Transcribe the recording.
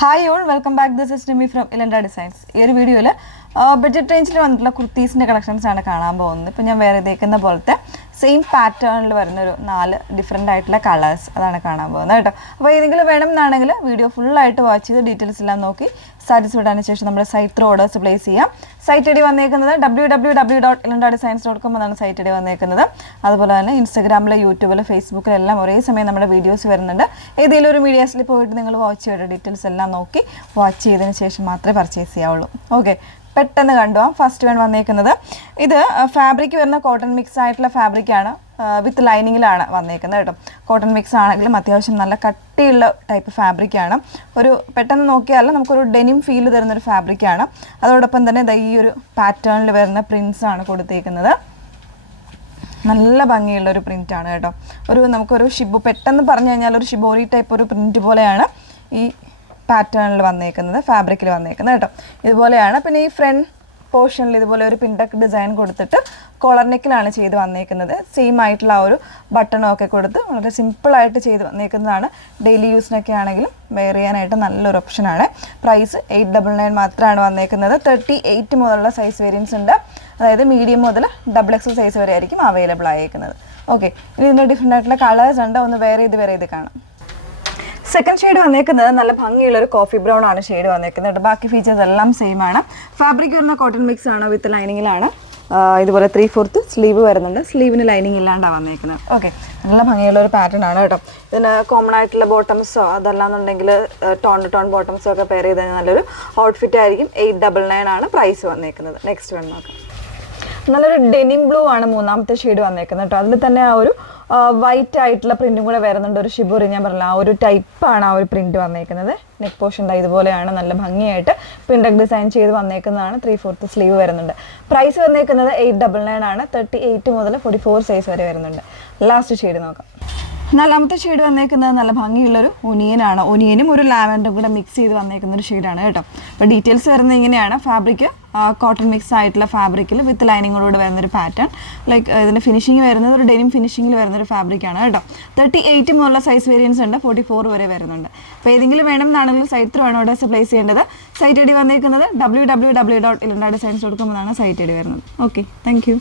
Hi all welcome back. This is Nimi from Ilanda designs. ഈ ഒരു വീഡിയോയിൽ ബഡ്ജറ്റ് റേഞ്ചിൽ വന്നിട്ടുള്ള കുർത്തീസിൻ്റെ കളക്ഷൻസ് ആണ് കാണാൻ പോകുന്നത്. ഇപ്പോൾ ഞാൻ വേറെ ഇതേക്കുന്ന പോലത്തെ സെയിം പാറ്റേണിൽ വരുന്നൊരു 4 ഡിഫറെൻ്റ് ആയിട്ടുള്ള കളേഴ്സ് അതാണ് കാണാൻ പോകുന്നത് കേട്ടോ. അപ്പോൾ ഏതെങ്കിലും വേണം എന്നാണെങ്കിൽ വീഡിയോ ഫുള്ളായിട്ട് വാച്ച് ചെയ്ത് ഡീറ്റെയിൽസ് എല്ലാം നോക്കി സാറ്റിസ്ഫൈഡ് ആയതിനു ശേഷം നമ്മുടെ സൈറ്റ് ത്രൂ ഓർഡേഴ്സ് പ്ലേസ് ചെയ്യാം. സൈറ്റ് ഐ ഡി വന്നേക്കുന്നത് www.ilandadesigns.com എന്നാണ് സൈറ്റ് ഐ ഡി വന്നേക്കുന്നത്. അതുപോലെ തന്നെ ഇൻസ്റ്റാഗ്രാമിൽ, യൂട്യൂബിൽ, ഫേസ്ബുക്കിലെല്ലാം ഒരേ സമയം നമ്മുടെ വീഡിയോസ് വരുന്നുണ്ട്. ഏതെങ്കിലും ഒരു മീഡിയാസിൽ പോയിട്ട് നിങ്ങൾ വാച്ച് ചെയ്യേണ്ട ഡീറ്റെയിൽസ് എല്ലാം നോക്കി വാച്ച് ചെയ്തതിന് ശേഷം മാത്രമേ പർച്ചേസ് ചെയ്യാവുള്ളൂ. ഓക്കെ, പെട്ടെന്ന് കണ്ടുപോകാം. ഫസ്റ്റ് വൺ വന്നേക്കുന്നത് ഇത് ഫാബ്രിക് വരുന്ന കോട്ടൺ മിക്സ് ആയിട്ടുള്ള ഫാബ്രിക്കാണ്, വിത്ത് ലൈനിങ്ങിലാണ് വന്നേക്കുന്നത് കേട്ടോ. കോട്ടൺ മിക്സ് ആണെങ്കിലും അത്യാവശ്യം നല്ല കട്ടിയുള്ള ടൈപ്പ് ഫാബ്രിക്കാണ്. ഒരു പെട്ടെന്ന് നോക്കിയാൽ നമുക്കൊരു ഡെനിം ഫീൽ തരുന്നൊരു ഫാബ്രിക്കാണ്. അതോടൊപ്പം തന്നെ ഈ ഒരു പാറ്റേണിൽ വരുന്ന പ്രിൻസ് ആണ് കൊടുത്തേക്കുന്നത്. നല്ല ഭംഗിയുള്ള ഒരു പ്രിൻ്റാണ് കേട്ടോ. നമുക്കൊരു പെട്ടെന്ന് പറഞ്ഞു കഴിഞ്ഞാൽ ഒരു ഷിബോറി ടൈപ്പ് ഒരു പ്രിൻറ്റ് പോലെയാണ് ഈ പാറ്റേണിൽ വന്നേക്കുന്നത്, ഫാബ്രിക്കിൽ വന്നേക്കുന്നത് കേട്ടോ. ഇതുപോലെയാണ്. പിന്നെ ഈ ഫ്രണ്ട് പോർഷനിൽ ഇതുപോലെ ഒരു പിൻടക്ക് ഡിസൈൻ കൊടുത്തിട്ട് കോളർ നെക്കിലാണ് ചെയ്ത് വന്നേക്കുന്നത്. സെയിം ആയിട്ടുള്ള ആ ഒരു ബട്ടണൊക്കെ കൊടുത്ത് വളരെ സിമ്പിളായിട്ട് ചെയ്ത് വന്നേക്കുന്നതാണ്. ഡെയിലി യൂസിനൊക്കെ ആണെങ്കിലും വെയർ ചെയ്യാനായിട്ട് നല്ലൊരു ഓപ്ഷനാണ്. പ്രൈസ് 899 മാത്രമാണ് വന്നേക്കുന്നത്. 38 മുതലുള്ള സൈസ് വേരിയൻസ് ഉണ്ട്. അതായത് മീഡിയം മുതൽ XXL സൈസ് വരെ ആയിരിക്കും അവൈലബിൾ ആയേക്കുന്നത്. ഓക്കെ, ഇനി ഇതിൻ്റെ ഡിഫറെൻ്റ് ആയിട്ടുള്ള കളേഴ്സ് ഉണ്ട്. ഒന്ന് വേറെ ഇത് കാണാം. സെക്കൻഡ് ഷെയ്ഡ് വന്നേക്കുന്നത് നല്ല ഭംഗിയുള്ളൊരു കോഫി ബ്രൗൺ ആണ് ഷെയ്ഡ് വന്നേക്കുന്നത്. ബാക്കി ഫീച്ചേഴ്സ് എല്ലാം സെയിം ആണ്. ഫാബ്രിക് വരുന്ന കോട്ടൺ മിക്സ് ആണ്, വിത്ത് ലൈനിങ്ങിലാണ്. ഇതുപോലെ 3/4 സ്ലീവ് വരുന്നുണ്ട്. സ്ലീവിന് ലൈനിങ് ഇല്ലാണ്ടാണ് വന്നേക്കുന്നത്. ഓക്കെ, നല്ല ഭംഗിയുള്ള ഒരു പാറ്റേൺ ആണ് കേട്ടോ. ഇതിന് കോമൺ ആയിട്ടുള്ള ബോട്ടംസോ അതല്ലാന്നുണ്ടെങ്കിൽ ടോൺ ബോട്ടംസോ ഒക്കെ പെയർ ചെയ്ത് നല്ലൊരു ഔട്ട്ഫിറ്റ് ആയിരിക്കും. 899 ആണ് പ്രൈസ് വന്നേക്കുന്നത്. നെക്സ്റ്റ് വൺ നോക്കാം. നല്ലൊരു ഡെനിം ബ്ലൂ ആണ് മൂന്നാമത്തെ ഷെയ്ഡ് വന്നേക്കുന്നത് കേട്ടോ. അതിൽ തന്നെ ആ ഒരു വൈറ്റ് ആയിട്ടുള്ള പ്രിന്റും കൂടെ വരുന്നുണ്ട്. ഒരു ഷിബോറി ഞാൻ പറഞ്ഞില്ല, ആ ഒരു ടൈപ്പാണ് ആ ഒരു പ്രിന്റ് വന്നേക്കുന്നത്. നെക്ക് പോർഷൻ ഇതുപോലെയാണ്, നല്ല ഭംഗിയായിട്ട് പിൻടക്ക് ഡിസൈൻ ചെയ്ത് വന്നേക്കുന്നതാണ്. 3/4 സ്ലീവ് വരുന്നുണ്ട്. പ്രൈസ് വന്നേക്കുന്നത് 899 ആണ്. 38 മുതൽ 44 സൈസ് വരെ വരുന്നുണ്ട്. ലാസ്റ്റ് ഷെയ്ഡ് നോക്കാം. നാലാമത്തെ ഷെയ്ഡ് വന്നേക്കുന്നത് നല്ല ഭംഗിയുള്ളൊരു ഒനിയനാണ്. ഒനിയനും ഒരു ലാവൻഡറും കൂടെ മിക്സ് ചെയ്ത് വന്നേക്കുന്ന ഒരു ഷെയ്ഡാണ് കേട്ടോ. അപ്പോൾ ഡീറ്റെയിൽസ് വരുന്നത് ഇങ്ങനെയാണ്. ഫാബ്രിക് കോട്ടൺ മിക്സ് ആയിട്ടുള്ള ഫാബ്രിക്കിൽ വിത്ത് ലൈനിങ്ങോട് വരുന്നൊരു പാറ്റേൺ. ലൈക്ക് ഇതിൻ്റെ ഫിനിഷിങ് വരുന്നത് ഒരു ഡെനിം ഫിനിഷിങ്ങിൽ വരുന്നൊരു ഫാബ്രിക്കാണ് കേട്ടോ. 38 മുതലുള്ള സൈസ് വേരിയൻസ് ഉണ്ട്. 44 വരെ വരുന്നുണ്ട്. അപ്പോൾ ഏതെങ്കിലും വേണം എന്നാണെങ്കിൽ സൈറ്റ് ത്രൂ ആണ് ഓർഡേഴ്സ് പ്ലേസ് ചെയ്യേണ്ടത്. സൈറ്റ് ഐ ഡി വന്നേക്കുന്നത് www.ilandadesigns.com എന്നാണ് സൈറ്റ് ഐ ഡി വരുന്നത്. Okay, thank you.